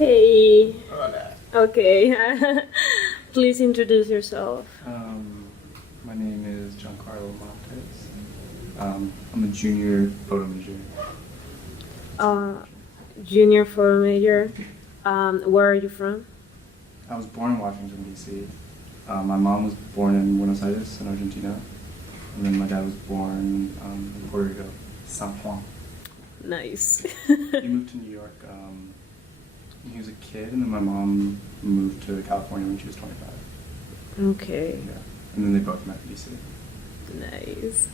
Hey. Hola. Okay. Please introduce yourself. My name is GiancarloMontes. I'm a junior photo major. Junior photo major. Where are you from? I was born in Washington, D.C. My mom was born in Buenos Aires in Argentina. And then my dad was born in Puerto Rico, San Juan. Nice. He moved to New York when he was a kid, and then my mom moved to California when she was 25. Okay. Yeah. And then they both met in D.C. Nice.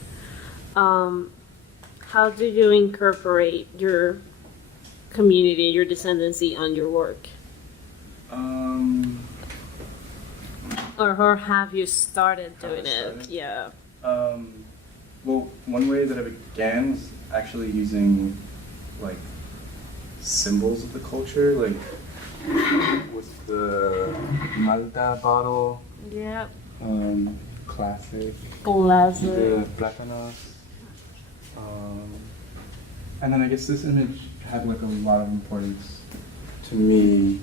How do you incorporate your community, your descendancy on your work? Or how have you started doing it? Yeah. Well, one way that I began was actually using like symbols of the culture, like with the Malta bottle, Yeah. classic, Classic. the plátanos, and then I guess this image had like a lot of importance to me.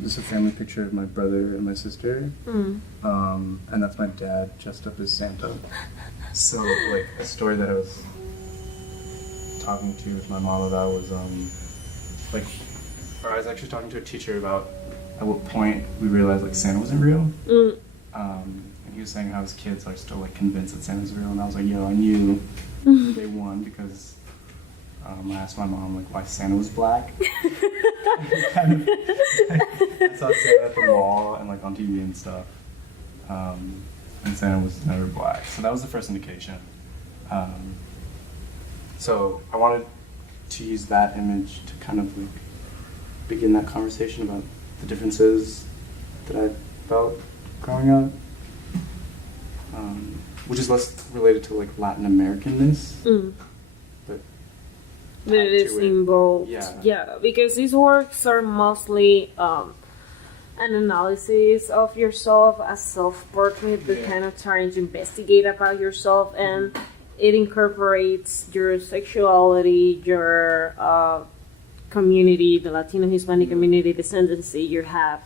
This is a family picture of my brother and my sister, and that's my dad dressed up as Santa. So, like, a story that I was talking to with my mom about was, or I was actually talking to a teacher about at what point we realized, like, Santa wasn't real. And he was saying how his kids are still, like, convinced that Santa's real, and I was like, yo, I knew day one because I asked my mom, like, why Santa was black. I saw Santa at the mall and, like, on TV and stuff. And Santa was never black. So that was the first indication. So I wanted to use that image to kind of like begin that conversation about the differences that I felt growing up, which is less related to like Latin Americanness, but it is involved. Yeah, because these works are mostly an analysis of yourself as self-portrait, but kind of trying to investigate about yourself, and it incorporates your sexuality, your community, the Latino Hispanic community, descendancy you have,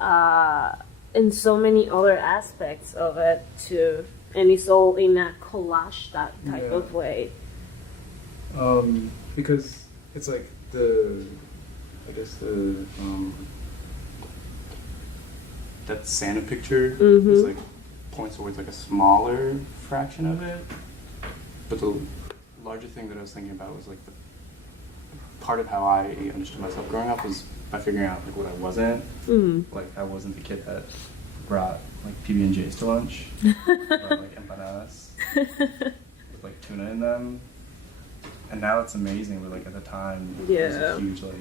and so many other aspects of it too, and it's all in a collage that type of way. Because it's like that Santa picture is like points towards like a smaller fraction of it, but the larger thing that I was thinking about was like the part of how I understood myself growing up was by figuring out like what I wasn't. Like I wasn't the kid that brought like PB&Js to lunch, brought like empanadas with like tuna in them, and now it's amazing. But like at the time, it was a huge like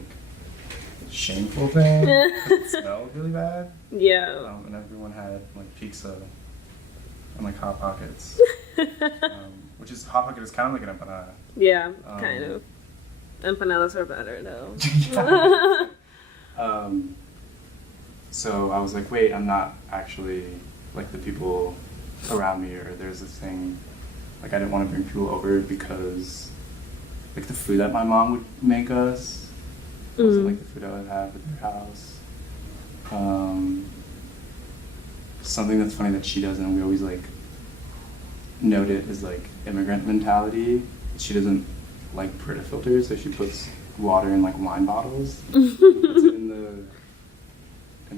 shameful thing. It smelled really bad. Yeah. And everyone had like pizza and like Hot Pockets, which is Hot Pocket is kind of like an empanada. Yeah, kind of. Empanadas are better though. So I was like, wait, I'm not actually like the people around me, or there's this thing, like I didn't want to bring people over because like the food that my mom would make us wasn't like the food I would have at their house. Something that's funny that she does, and we always like note it, is like immigrant mentality. She doesn't like Brita filters, so she puts water in like wine bottles, puts it in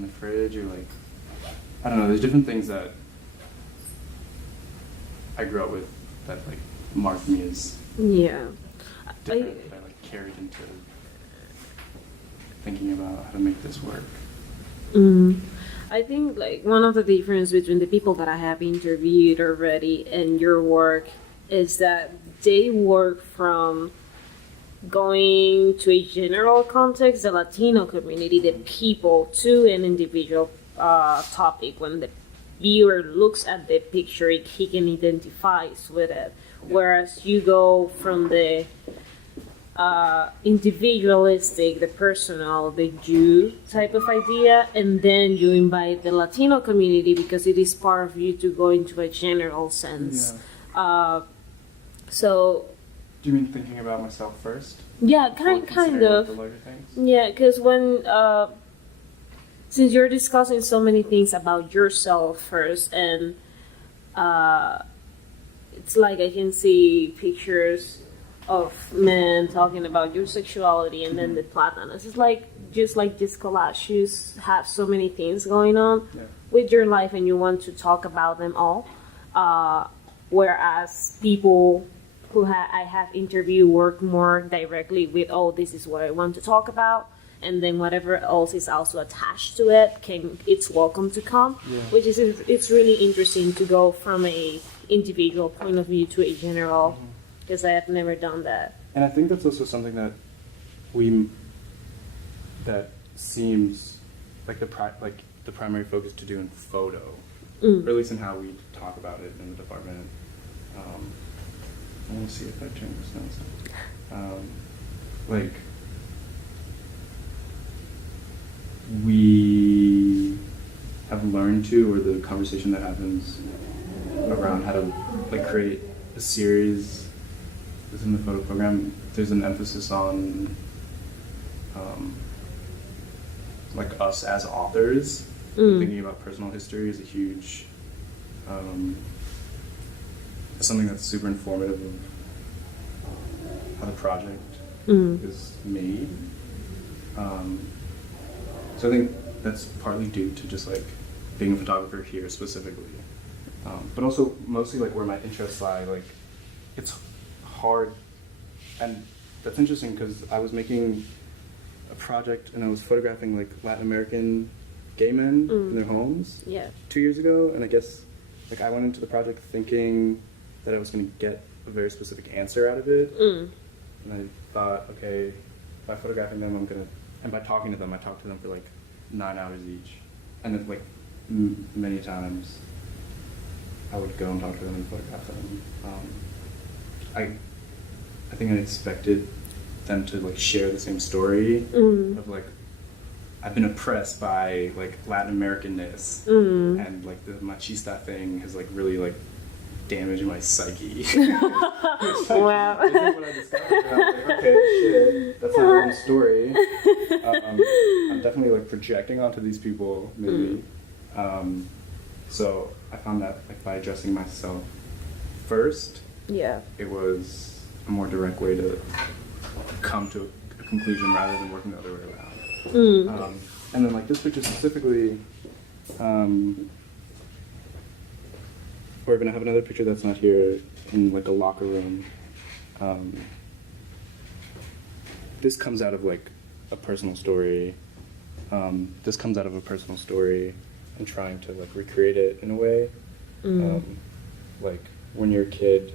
the fridge, or like I don't know. There's different things that I grew up with that like marked me as different that I like carried into thinking about how to make this work. I think like one of the difference between the people that I have interviewed already and your work is that they work from going to a general context, the Latino community, the people, to an individual topic. When the viewer looks at the picture, he can identify with it. Whereas you go from the individualistic, the personal, the you type of idea, and then you invite the Latino community because it is part of you to go into a general sense. So Do you mean thinking about myself first? Yeah, Before kind considering, like, of. the larger things? Yeah, because when since you're discussing so many things about yourself first, and it's like I can see pictures of men talking about your sexuality, and then the platanos. It's like this collage. You have so many things going on Yeah. with your life, and you want to talk about them all. Whereas people who I have interviewed work more directly with, oh, this is what I want to talk about, and then whatever else is also attached to it, it's welcome to come. Yeah. Which is it's really interesting to go from a individual point of view to a general, because I have never done that. And I think that's also something that that seems like the primary focus to do in photo, or at least in how we talk about it in the department. I want to see if I turn this down. Like, we have learned to, or the conversation that happens around how to like create a series within the photo program, there's an emphasis on like us as authors. Thinking about personal history is a huge something that's super informative of how the project is made. So I think that's partly due to just like being a photographer here specifically, but also mostly like where my interests lie. Like, it's hard, and that's interesting because I was making a project and I was photographing like Latin American gay men in their homes 2 years ago, and I guess like I went into the project thinking that I was going to get a very specific answer out of it, and I thought, okay, by photographing them, I'm gonna, and by talking to them, I talked to them for like 9 hours each, and then like many times I would go and talk to them and photograph them. I think I expected them to like share the same story of like, I've been oppressed by like Latin Americanness, and like the machista thing has like really like damaged my psyche. Wow. This is what I discovered, and I was like, okay, shit, that's not my own story. I'm definitely like projecting onto these people, maybe. So I found that like by addressing myself first, it was a more direct way to come to a conclusion rather than working the other way around. And then like this picture specifically, we're gonna have another picture that's not here in like a locker room. This comes out of like a personal story. This comes out of a personal story and trying to like recreate it in a way. Like when you're a kid,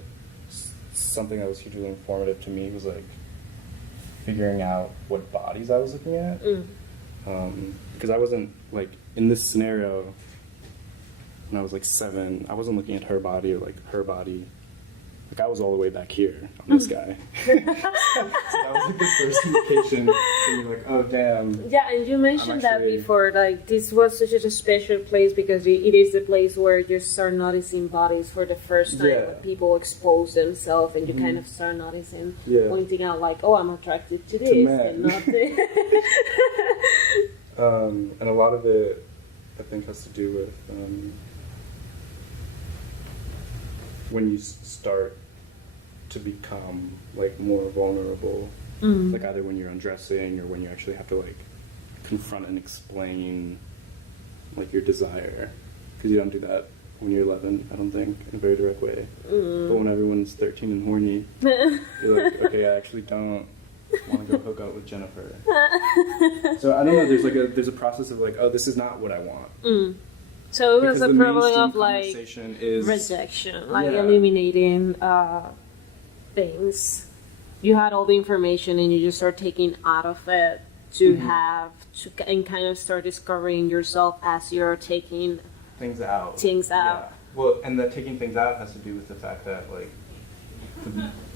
something that was hugely informative to me was like figuring out what bodies I was looking at. Because I wasn't like in this scenario when I was like 7, I wasn't looking at her body or like her body. Like I was all the way back here on this guy. So that was like the first indication being like, oh damn. Yeah, and you mentioned that before, like this was such a special place because it is the place where you start noticing bodies for the first time. When people expose themselves and you kind of start noticing, pointing out like, oh, I'm attracted to this and not this. And a lot of it, I think, has to do with when you start to become like more vulnerable, like either when you're undressing or when you actually have to like confront and explain like your desire, because you don't do that when you're 11, I don't think, in a very direct way. But when everyone's 13 and horny, you're like, okay, I actually don't want to go hook up with Jennifer. So I don't know, there's a process of like, oh, this is not what I want. So it was a problem of like is rejection, like eliminating things. You had all the information and you just start taking out of it to have to and kind of start discovering yourself as you're taking things out. Yeah. Well, and that taking things out has to do with the fact that like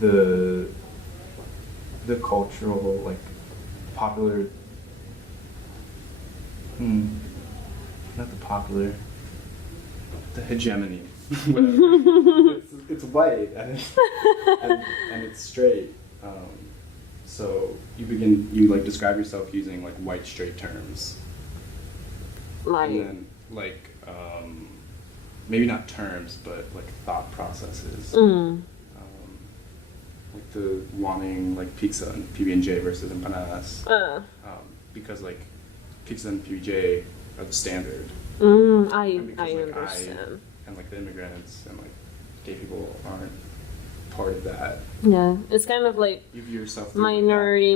the cultural like popular not the popular, the hegemony, whatever. it's white and it's, and it's straight. So you like describe yourself using like white straight terms. Like, And then like maybe not terms, but like thought processes. Like the wanting like pizza and PB&J versus empanadas. Because like pizza and PB&J are the standard. I And because, like, understand. and like the immigrants and like gay people aren't part of that. Yeah, it's kind of like You view yourself through, like,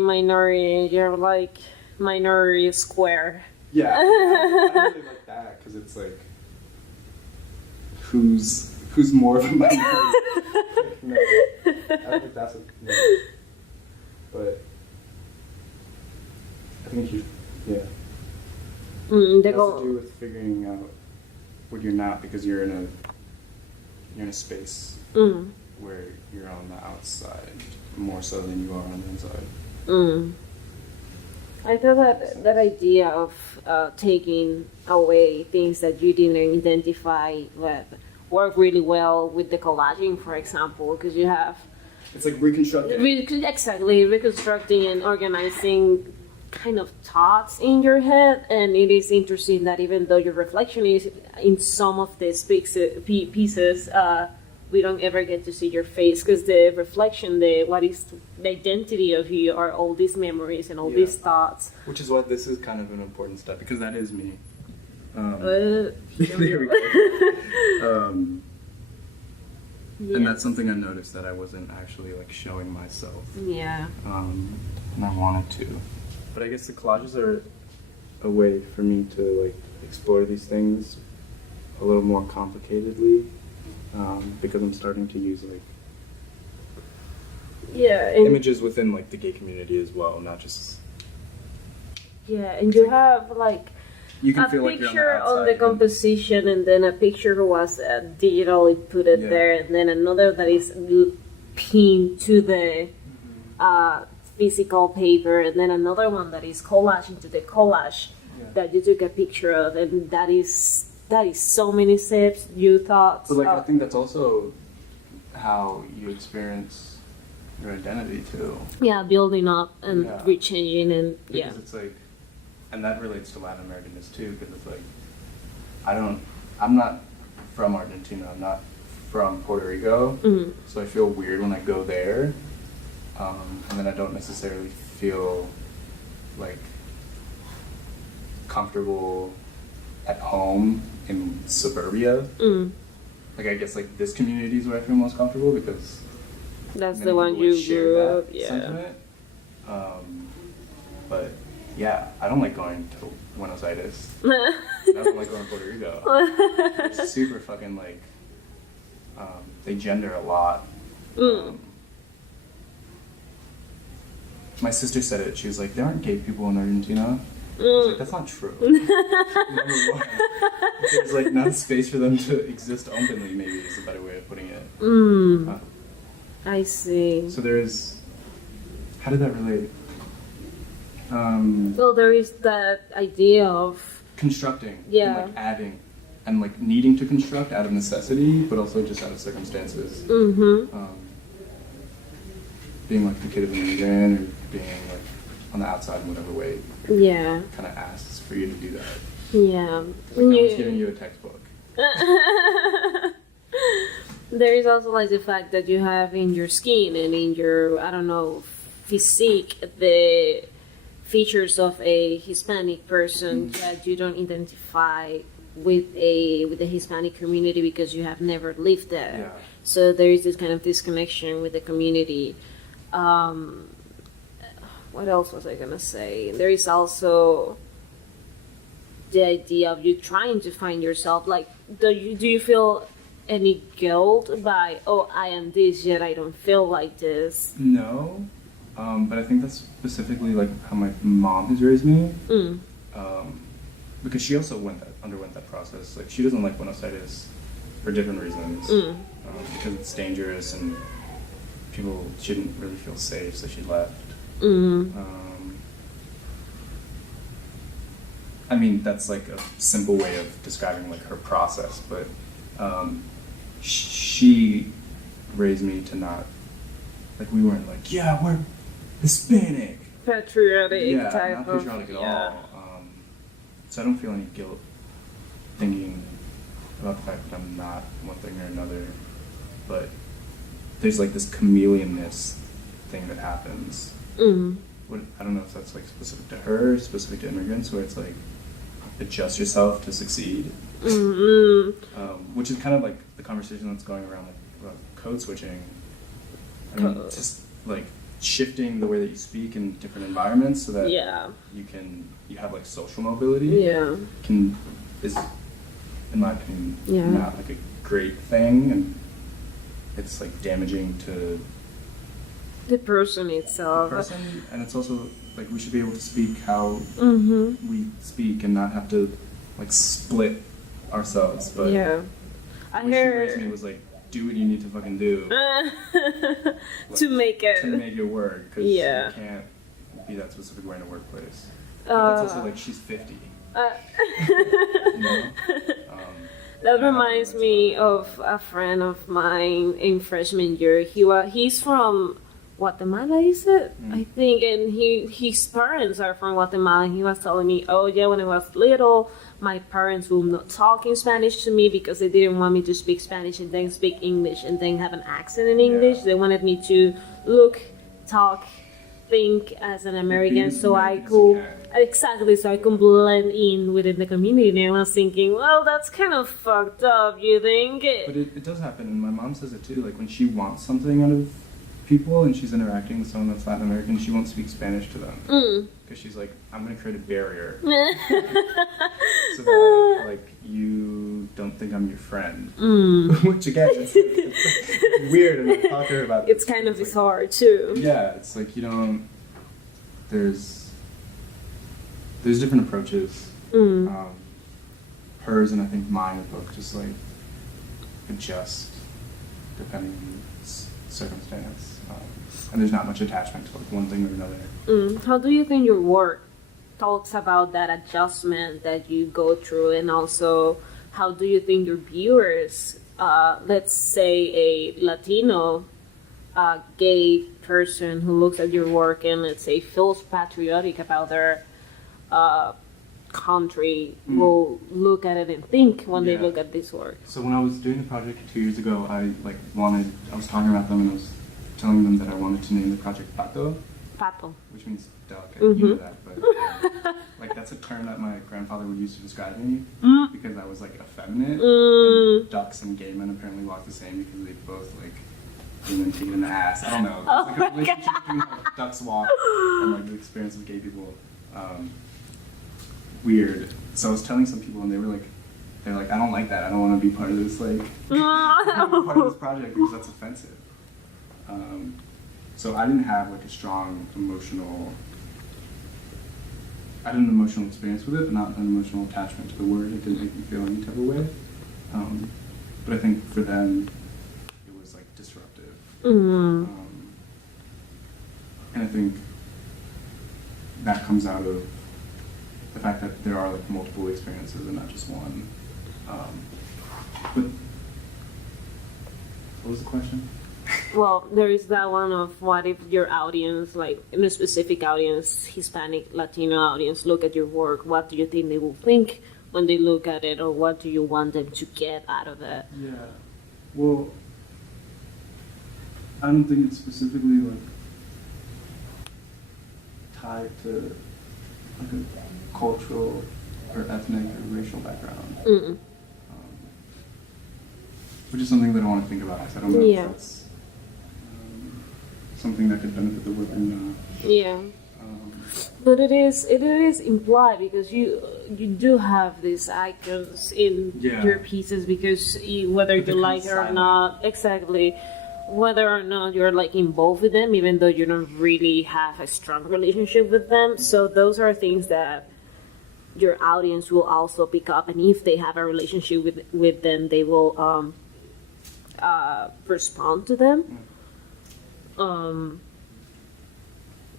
minority. You're like minority square. yeah, I don't really like that because it's like who's more of a minority. Like, no, I don't think that's what. No. But I think you, yeah. It has to do with figuring out what you're not because you're in a space where you're on the outside more so than you are on the inside. I thought that idea of taking away things that you didn't identify with work really well with the collaging, for example, because you have It's like reconstructing. reconstructing and organizing kind of thoughts in your head, and it is interesting that even though your reflection is in some of these pieces, we don't ever get to see your face because the reflection, what is the identity of you, are all these memories and all these thoughts. Which is why this is kind of an important step because that is me. There There we go. Yeah. And that's something I noticed that I wasn't actually like showing myself. Yeah. And I wanted to. But I guess the collages are a way for me to like explore these things a little more complicatedly because I'm starting to use like images within like the gay community as well, not just. Yeah, and you have like You can a feel like you're picture on the on the outside. composition, and then a picture was digitally put it there, and then another that is pinned to the physical paper, and then another one that is collaged into the collage that you took a picture of, and that is so many steps you thought. But like I think that's also how you experience your identity too. Yeah, building up and Yeah. rechanging, and Because it's like, and that relates to Latin Americanness too, because it's like, I'm not from Argentina, I'm not from Puerto Rico, so I feel weird when I go there, and then I don't necessarily feel like comfortable at home in suburbia. Like I guess like this community is where I feel most comfortable because that's many the one people would you share grew that up. Yeah. sentiment. But yeah, I don't like going to Buenos Aires. I don't like going to Puerto Rico. It's super fucking like they gender a lot. My sister said it. She was like, "There aren't gay people in Argentina." I was like, "That's not true." Number one, there's like not space for them to exist openly. Maybe is a better way of putting it. I see. So there's. How did that relate? Well, there is that idea of Constructing. Yeah. And like adding. And like needing to construct out of necessity, but also just out of circumstances. Being like the kid of an immigrant or being like on the outside in whatever way yeah, kind of asks for you to do that. yeah. Like no one's giving you a textbook. There is also like the fact that you have in your skin and in your, I don't know, physique, the features of a Hispanic person that you don't identify with the Hispanic community because you have never lived there. Yeah. So there is this kind of disconnection with the community. What else was I gonna say? There is also the idea of you trying to find yourself. Like, do you feel any guilt by, oh, I am this, yet I don't feel like this? No. But I think that's specifically like how my mom has raised me. Because she also underwent that process. Like she doesn't like Buenos Aires for different reasons. Because it's dangerous and she didn't really feel safe, so she left. I mean, that's like a simple way of describing like her process, but she raised me to not, like, we weren't like, yeah, we're Hispanic. Patriotic Yeah, type not of. patriotic at Yeah. all. So I don't feel any guilt thinking about the fact that I'm not one thing or another. But there's like this chameleonness thing that happens. Mm. I don't know if that's like specific to her, specific to immigrants, where it's like adjust yourself to succeed. Mm-hmm. Which is kind of like the conversation that's going around like about code switching. I mean, just like shifting the way that you speak in different environments so that you have like social mobility. Yeah. Is in my opinion Yeah. not like a great thing, and it's like damaging to The person the itself. person, and it's also like we should be able to speak how Mm-hmm. we speak and not have to like split ourselves. But Yeah. I what she raised me heard was like, do what you need to fucking do to make it. to make it work, because Yeah. you can't be that specific way in a workplace. But that's also like she's 50. You know? That reminds me of a friend of mine in freshman year. He's from Guatemala, is it? I think, and his parents are from Guatemala. He was telling me, oh yeah, when I was little, my parents would not talk in Spanish to me because they didn't want me to speak Spanish and then speak English and then have an accent in English. They wanted me to look, talk, think as an American, so I could so I could blend in within the community. And I was thinking, well, that's kind of fucked up. You think? But it does happen, and my mom says it too. Like when she wants something out of people and she's interacting with someone that's Latin American, she won't speak Spanish to them because she's like, I'm going to create a barrier so that like you don't think I'm your friend. Which again, it's weird, and I talk to her about it. It's kind of bizarre too. Yeah, it's like you don't. There's different approaches. Hers and I think mine are both just like adjust depending on circumstance, and there's not much attachment to like one thing or another. How do you think your work talks about that adjustment that you go through, and also how do you think your viewers, let's say a Latino gay person who looks at your work and let's say feels patriotic about their country, will look at it and think when they look at this work? So when I was doing the project 2 years ago, I was talking about them and I was telling them that I wanted to name the project Pato, which means duck. You know that, but like that's a term that my grandfather would use to describe me because I was like effeminate. And ducks and gay men apparently walk the same because they both like women take it in the ass. I don't know. It's like a relationship between like ducks walk and like the experience of gay people. Weird. So I was telling some people and they're like, I don't like that. I don't want to be part of this like part of this project because that's offensive. So I didn't have like a strong emotional experience with it, but not an emotional attachment to the word. It didn't make me feel any type of way. But I think for them, it was like disruptive. And I think that comes out of the fact that there are like multiple experiences and not just one. But what was the question? Well, there is that one of what if your audience, like in a specific audience, Hispanic, Latino audience, look at your work, what do you think they will think when they look at it, or what do you want them to get out of it? Yeah. Well, I don't think it's specifically like tied to like a cultural or ethnic or racial background. Which is something that I want to think about. I don't know if that's something that could benefit the work or not. Yeah. But it is implied because you do have these icons in your pieces because whether you like it or not, exactly, whether or not you're like involved with them, even though you don't really have a strong relationship with them. So those are things that your audience will also pick up, and if they have a relationship with them, they will respond to them.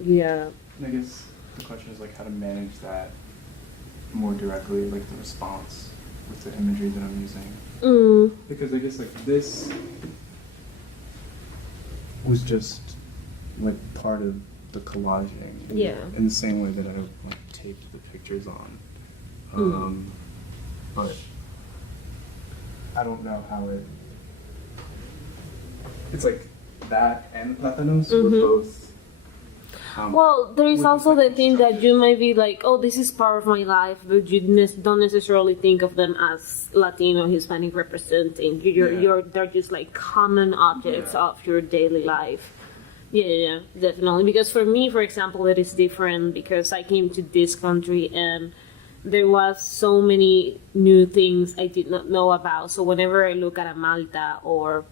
Yeah. And I guess the question is like how to manage that more directly, like the response with the imagery that I'm using. Because I guess like this was just like part of the collaging. Yeah. In the same way that I like taped the pictures on. But I don't know how it's like that and Platanos were both. Well, there is with also the like thing that constructed. you might be like, oh, this is part of my life, but you don't necessarily think of them as Latino, Hispanic representing. They're just like common objects of your daily life. Yeah, definitely. Because for me, for example, it is different because I came to this country and there was so many new things I did not know about. So whenever I look at a Malta or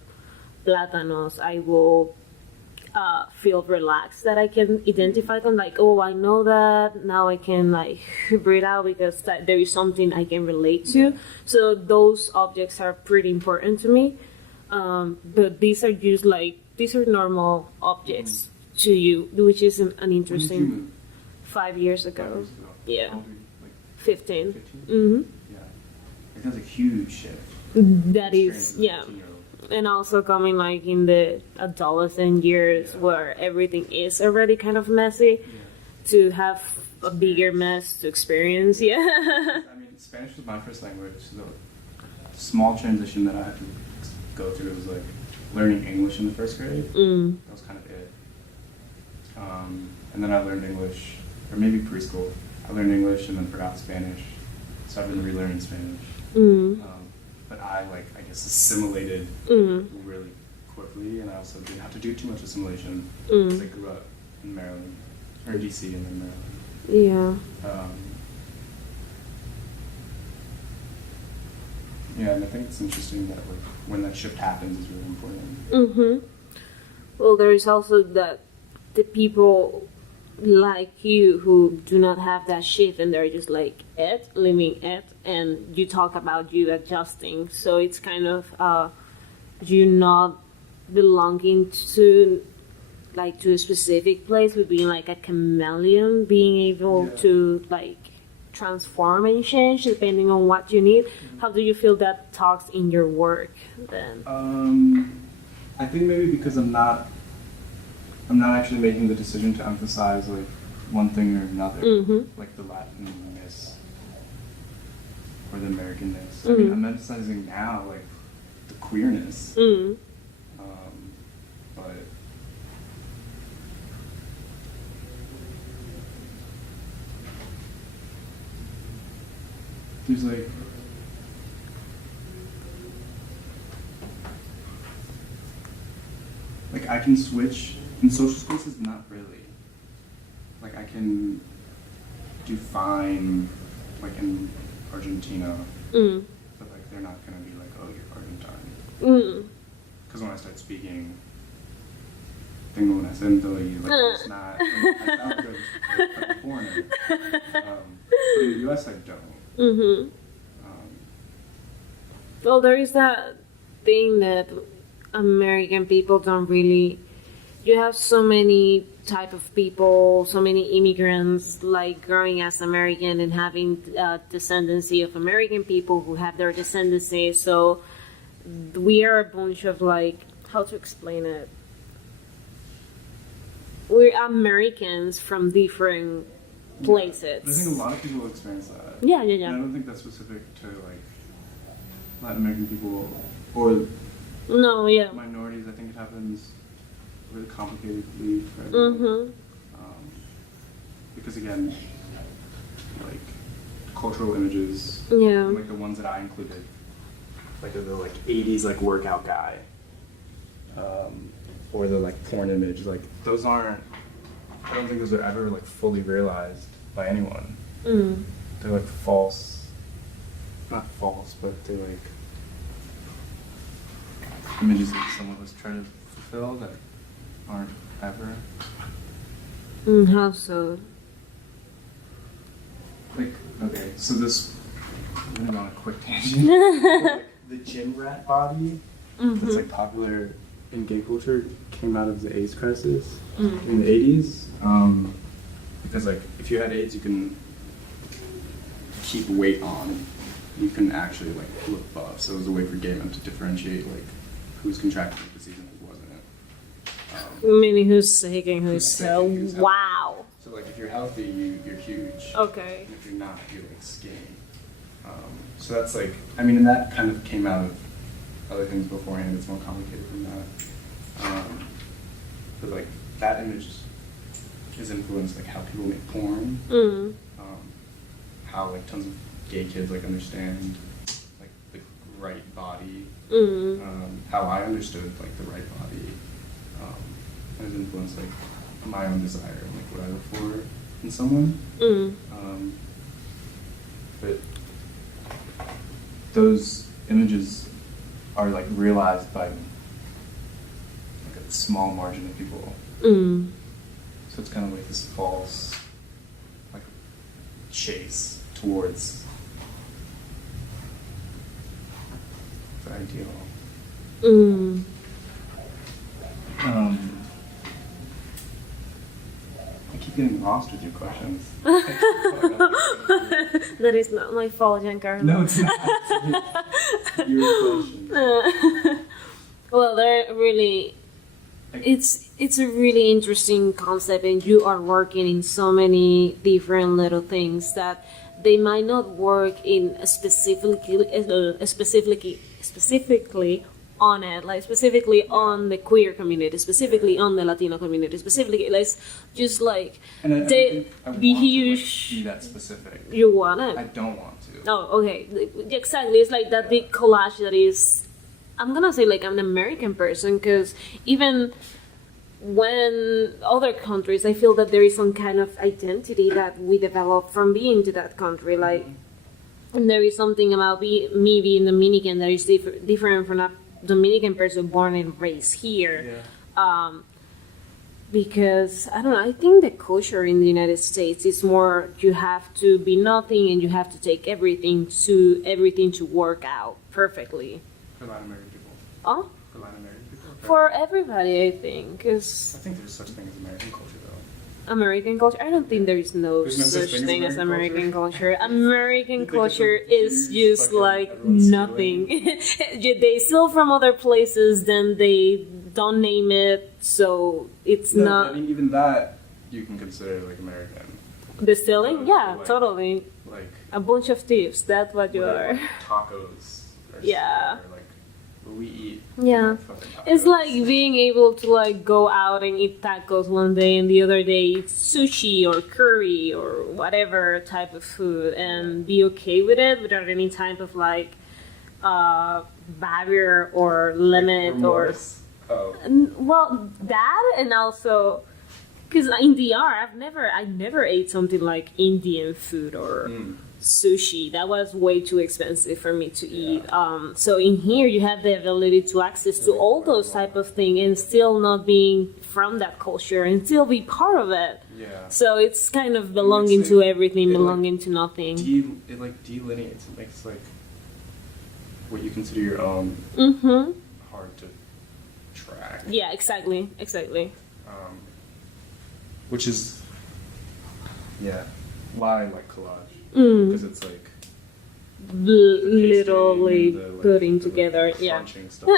Platanos, I will feel relaxed that I can identify them. Like, oh, I know that now. I can like breathe out because there is something I can relate to. So those objects are pretty important to me. But these are just like these are normal objects to you, which is an When did you interesting. move? 5 years 5 ago. years ago. Yeah. How old were you? Like 15. 15? Mm-hmm. Yeah. Like, that's a huge shift. That is, Experience as a yeah. 15-year-old. And also coming like in the adolescent years Yeah. where everything is already kind of messy, to have a bigger mess to experience. Yeah. I mean, Spanish was my first language, so the small transition that I had to go through was like learning English in the first grade. That was kind of it. And then I learned English, or maybe preschool. I learned English and then forgot Spanish, so I've been relearning Spanish. But I assimilated really quickly, and I also didn't have to do too much assimilation because I grew up in Maryland, or in DC and then Maryland. Yeah. Yeah, and I think it's interesting that like when that shift happens is really important. Mm-hmm. Well, there is also that the people like you who do not have that shift and they're just like living it, and you talk about you adjusting. So it's kind of you not belonging to to a specific place, but being like a chameleon, being able to like transform and change depending on what you need. How do you feel that talks in your work then? I think maybe because I'm not actually making the decision to emphasize like one thing or another, like the Latinness or the Americanness. I mean, I'm emphasizing now like the queerness, but there's like I can switch in social spaces, not really. Like I can do fine, like in Argentina, but like they're not gonna be like, oh, you're Argentine. Because when I start speaking, tengo un acento, y like it's not. I sound good, like a foreigner. But in the U.S. I don't. Well, there is that thing that American people don't really. You have so many type of people, so many immigrants, like growing as American and having descendancy of American people who have their descendancy. So we are a bunch of like, how to explain it? We're Americans from different places. But I think a lot of people experience that. Yeah. And I don't think that's specific to like Latin American people or No, yeah. minorities. I think it happens really complicatedly for everyone. Because again, like cultural images, Yeah. like the ones that I included, like the like 80s like workout guy, or the like porn image, like those aren't. I don't think those are ever like fully realized by anyone. They're like false, not false, but they're like images that someone was trying to fulfill that aren't ever. How so? Like, okay, so this, I'm gonna go on a quick tangent. Like, the gym rat body that's like popular in gay culture came out of the AIDS crisis in the 80s. Because like, if you had AIDS, you can keep weight on. You can actually like look buff. So it was a way for gay men to differentiate like who's contracting the disease and who wasn't. Meaning who's sick and who's sick and who's healthy. wow. So like if you're healthy, you're huge. Okay. And if you're not, you're like skinny. So that's like, I mean, and that kind of came out of other things beforehand. It's more complicated than that. But like that image is influenced like how people make porn. How like tons of gay kids like understand like the right body. How I understood like the right body. Has influenced like my own desire and like what I look for in someone. But those images are like realized by like a small margin of people. So it's kind of like this false like chase towards the ideal. I keep getting lost with your questions. That is not my fault, Giancarlo. No, it's not. It's your question. Well, they're really. It's a really interesting concept, and you are working in so many different little things that they might not work in specifically on it, like specifically on the queer community, specifically on the Latino community, specifically, let's just like And I they think I be want to, huge. like, be that specific. You want it? I don't want to. Oh, okay. Exactly. It's like that big collage that is, I'm gonna say like I'm an American person, because even when other countries, I feel that there is some kind of identity that we develop from being to that country. Like, and there is something about me being Dominican that is different from a Dominican person born and raised here. Because I don't know, I think the culture in the United States is more you have to be nothing and you have to take everything to work out perfectly. For Latin American people. Oh, For Latin American people. for everybody, I think, because I think there's such thing as American culture though. American culture. I don't think there is no There's no such thing as American culture. American You think culture it's a is huge just fucking like everyone's nothing. They steal from other places, then they don't name it, so it's No, not I mean even that you can consider like American. the stealing. Yeah, Like- totally. Like A bunch of thieves. That's what you whatever, are. like, tacos. Or Yeah. Or like what we eat. Yeah. Fucking It's tacos. like being able to like go out and eat tacos one day and the other day eat sushi or curry or whatever type of food and be okay with it without any type of like barrier or limit or remorse. Oh. well that, and also because in DR I never ate something like Indian food or sushi. That was way too expensive for me to eat. So in here you have the ability to access to all those type of things and still not being from that culture and still be part of it. Yeah. So it's kind of belonging like- to everything, it, like, belonging to nothing. It like delineates. It makes like what you consider your own hard to track. Yeah, exactly. Which is why I like collage, because it's like Literally pasting and the, like, putting the, together. like, Yeah. crunching stuff.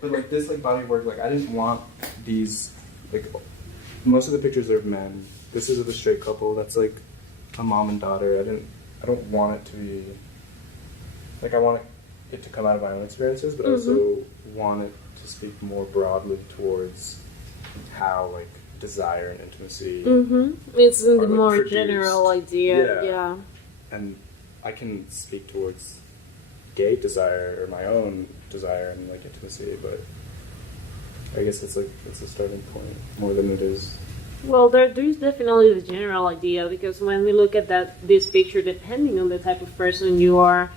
But like this like body of work, like I didn't want these like most of the pictures are of men. This is of a straight couple. That's like a mom and daughter. I don't want it to be like I want it to come out of my own experiences, but I also want it to speak more broadly towards how like desire and intimacy. It's the like, more produced. general idea. Yeah. And I can speak towards gay desire or my own desire and like intimacy, but I guess it's a starting point more than it is. Well, there's definitely the general idea, because when we look at this picture, depending on the type of person you are,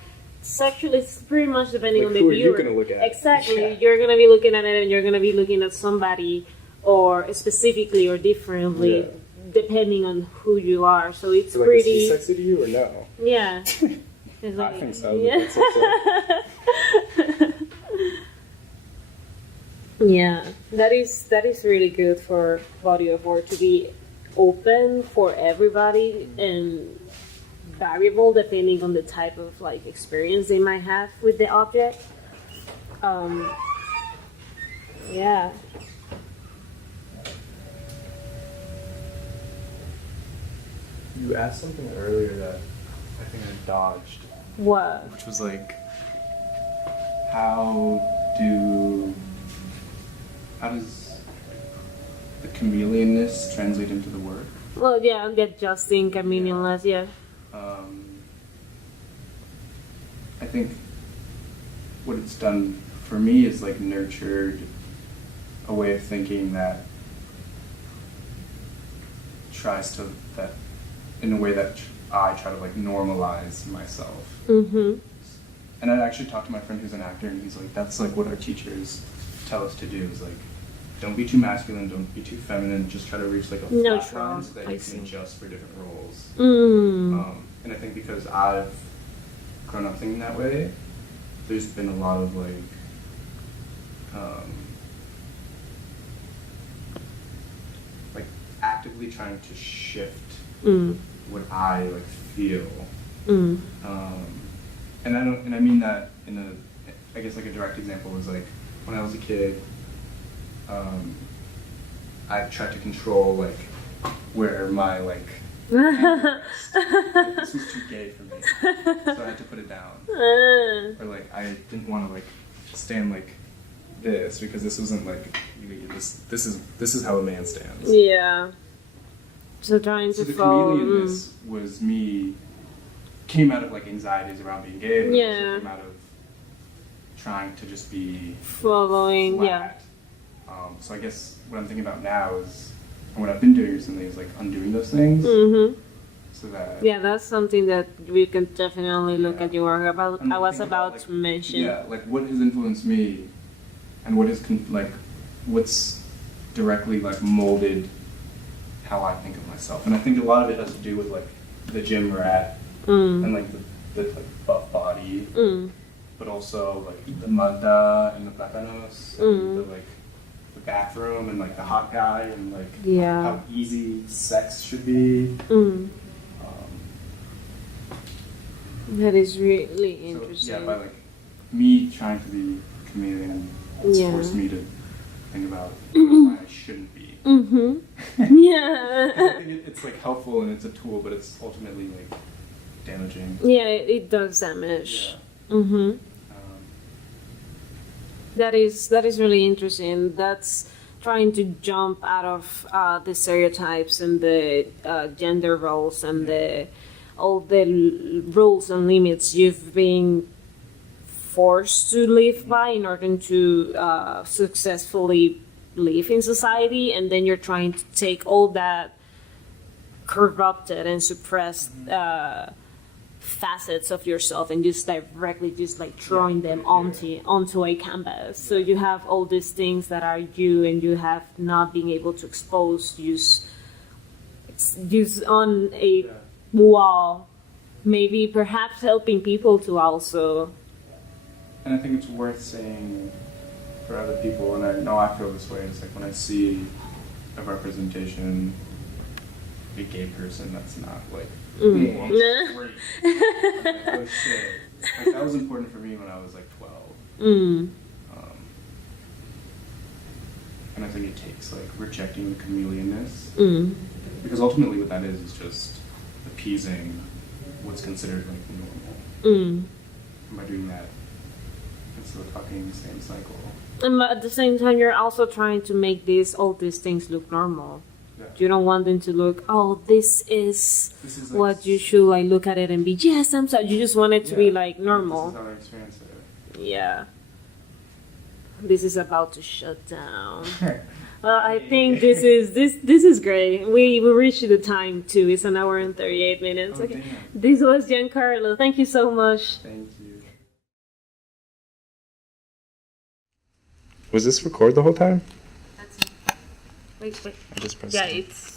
sexually, it's pretty much depending Like, on the who are you viewer. gonna look at? Exactly, Yeah. you're gonna be looking at it, and you're gonna be looking at somebody, or specifically or differently, Yeah. depending on who you are. So it's So, like, is pretty. he sexy to you or no? Yeah. It's I think so. Yeah. That's also- Yeah, that is really good for body of work to be open for everybody and variable depending on the type of like experience they might have with the object. Yeah. You asked something earlier that I think I dodged, What? which was like, how does the chameleonness translate into the work? Well, yeah, the adjusting, chameleonless, yeah. I think what it's done for me is like nurtured a way of thinking that tries to, that in a way that I try to like normalize myself. Mm-hmm. And I actually talked to my friend who's an actor, and he's like, that's like what our teachers tell us to do, is like, don't be too masculine, don't be too feminine, just try to reach like a flat line so that you can adjust for different roles. And I think because I've grown up thinking that way, there's been a lot of like, like actively trying to shift what I like feel. And I mean that in a, I guess like a direct example was like when I was a kid, I tried to control like where my like this was too gay for me, so I had to put it down. Or like I didn't want to like stand like this because this wasn't like this is how a man stands. Yeah. So trying to the follow. chameleonness was me, came out of like anxieties around being gay, but it also came out of trying to just be following, flat. So I guess what I'm thinking about now is, and what I've been doing recently is like undoing those things. So that that's something that we can definitely look at your work about. I was about to mention. Yeah, like what has influenced me, and what is like what's directly like molded how I think of myself. And I think a lot of it has to do with like the gym we're at, and like the like buff body, but also like the manda and the platanos, and the like the bathroom and like the hot guy and like how easy sex should be. That is really interesting. So, yeah, by like me trying to be a chameleon, it's forced me to think about why I shouldn't be. Yeah. I think it's like helpful and it's a tool, but it's ultimately like damaging. Yeah, it does damage. Yeah. That is really interesting. That's trying to jump out of the stereotypes and the gender roles and all the rules and limits you've been forced to live by in order to successfully live in society, and then you're trying to take all that corrupted and suppressed facets of yourself and just directly just like throwing them onto a canvas. So you have all these things that are you, and you have not being able to expose use on a wall, maybe perhaps helping people to also. And I think it's worth saying for other people, and I know I feel this way, it's like when I see a representation, a gay person that's not like, great. I'm like, oh shit. Like, that was important for me when I was like 12. And I think it takes like rejecting the chameleonness. Because ultimately what that is just appeasing what's considered like normal. And by doing that, it's the fucking same cycle. And at the same time, you're also trying to make all these things look normal. Yeah. You don't want them to look, oh, this is like what you should like look at it and be, yes, I'm sorry. You just want it to be like normal. This is how I experience it. Yeah. This is about to shut down. Well, I think this is great. We reached the time too. It's 1 hour and 38 minutes. Okay. This was Giancarlo. Thank you so much. Thank you. Was this record the whole time? Wait. I just pressed Yeah, it. it's